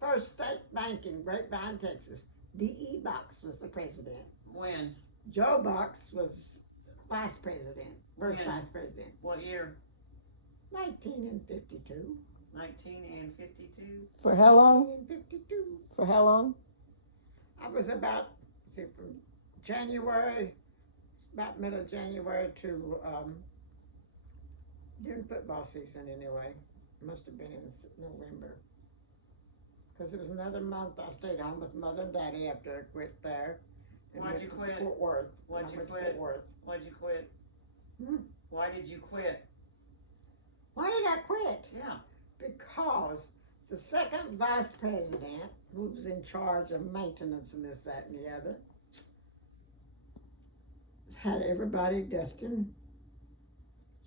First State Bank in Grapevine, Texas. D.E. Box was the president. When? Joe Box was vice president, first When? vice president. What year? 1952. 1952. For how long? 1952. For how long? I was about, from January, about middle of January to during football season anyway. Must have been in November. Because it was another month I stayed home with Mother and Daddy after I quit there. Why'd you quit? Fort Worth. Why'd you quit? Fort Worth. Why'd you quit? Why did you quit? Why did I quit? Yeah. Because the second vice president, who was in charge of maintenance and this, that, and the other, had everybody dusting,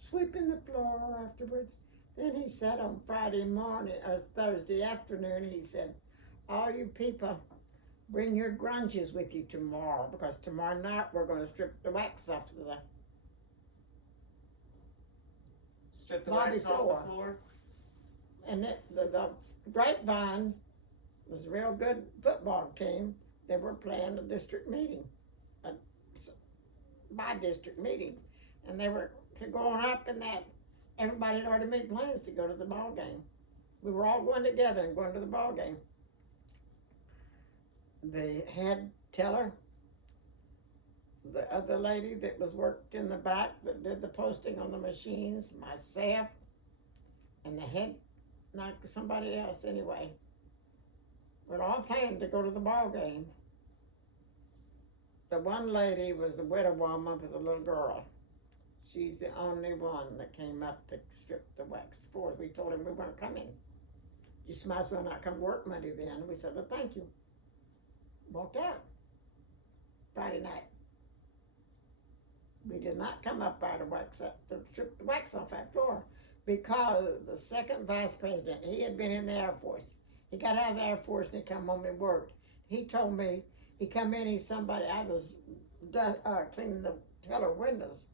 sweeping the floor afterwards. Then he said on Friday morning, or Thursday afternoon, he said, all you people, bring your grunges with you tomorrow, because tomorrow night we're going to strip the wax off of the Strip the lobby wax off the floor. And the Grapevine was a real good football team. They were playing a district meeting, by district meeting, and they were going up in that. Everybody had already made plans to go to the ball game. We were all going together and going to the ball game. The head teller, the other lady that was worked in the back that did the posting on the machines, myself, and the head, not somebody else anyway. We're all planning to go to the ball game. The one lady was the widow woman with a little girl. She's the only one that came up to strip the wax floor. We told him we weren't coming. You might as well not come to work Monday then. We said, well, thank you. Walked out. Friday night. We did not come up by the wax up to strip the wax off that floor because the second vice president, he had been in the Air Force. He got out of the Air Force and he come home and worked. He told me, he come in, I was cleaning the teller windows.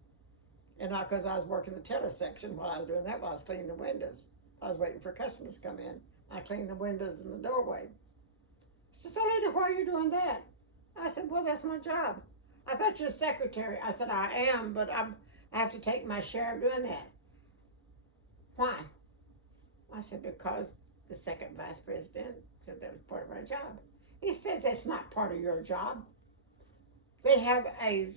And not because I was working the teller section while I was doing that, while I was cleaning the windows. I was waiting for customers to come in. I cleaned the windows in the doorway. She said, lady, why are you doing that? I said, well, that's my job. I thought you were a secretary. I said, I am, but I have to take my share of doing that. Why? I said, because the second vice president said that was part of our job. He says that's not part of your job. They have a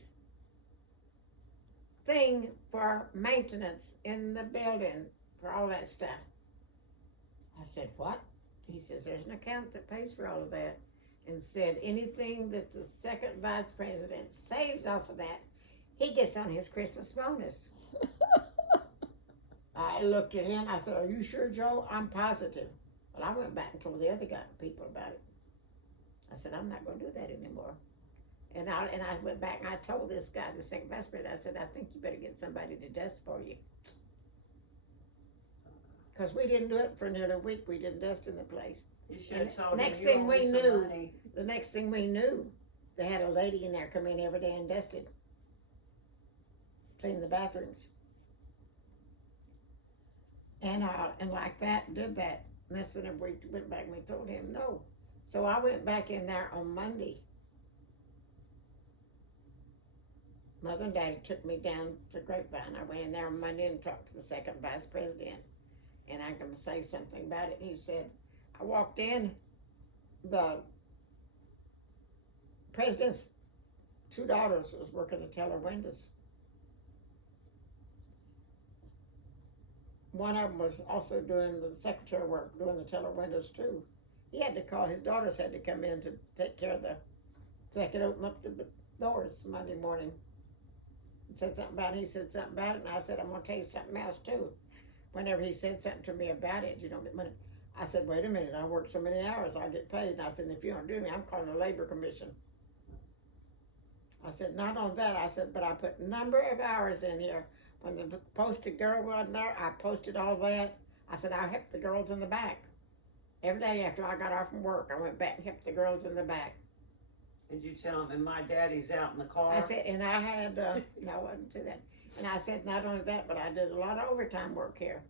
thing for maintenance in the building for all that stuff. I said, what? He says, there's an account that pays for all of that. And said anything that the second vice president saves off of that, he gets on his Christmas bonus. I looked at him, I said, are you sure, Joe? I'm positive. Well, I went back and told the other people about it. I said, I'm not going to do that anymore. And I went back and I told this guy, the second vice president, I said, I think you better get somebody to dust for you. Because we didn't do it for nearly a week. We didn't dust in the place. You should have told The him next you thing owe we me some knew, money. the next thing we knew, they had a lady in there come in every day and dusted. Clean the bathrooms. And like that, did that. And that's whenever we went back and we told him no. So I went back in there on Monday. Mother and Daddy took me down to Grapevine. I went in there on Monday and talked to the second vice president. And I'm going to say something about it. He said, I walked in, the president's two daughters was working the teller windows. One of them was also doing the secretary work, doing the teller windows too. He had to call, his daughters had to come in to take care of so they could open up the doors Monday morning. He said something about it, he said something about it, and I said, I'm going to tell you something else too. Whenever he said something to me about it, you don't get money. I said, wait a minute, I work so many hours, I get paid. And I said, if you don't do me, I'm calling the labor commission. I said, not on that. I said, but I put number of hours in here. When the posted girl wasn't there, I posted all that. I said, I helped the girls in the back. Every day after I got off from work, I went back and helped the girls in the back. Did you tell him, and my daddy's out in the car? I said, and I had, no, I wasn't to that. And I said, not only that, but I did a lot of overtime work here.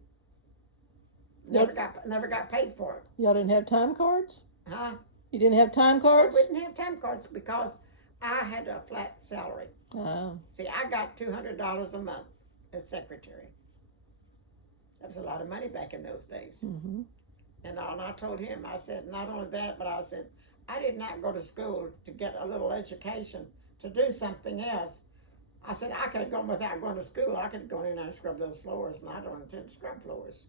Never got paid for it. Y'all didn't have time cards? Huh? You didn't have time cards? We didn't have time cards because I had a flat salary. Oh. See, I got $200 a month as secretary. That was a lot of money back in those days. Mm-hmm. And I told him, I said, not only that, but I said, I did not go to school to get a little education to do something else. I said, I could have gone without going to school. I could have gone in there and scrubbed those floors, and I don't intend to scrub floors.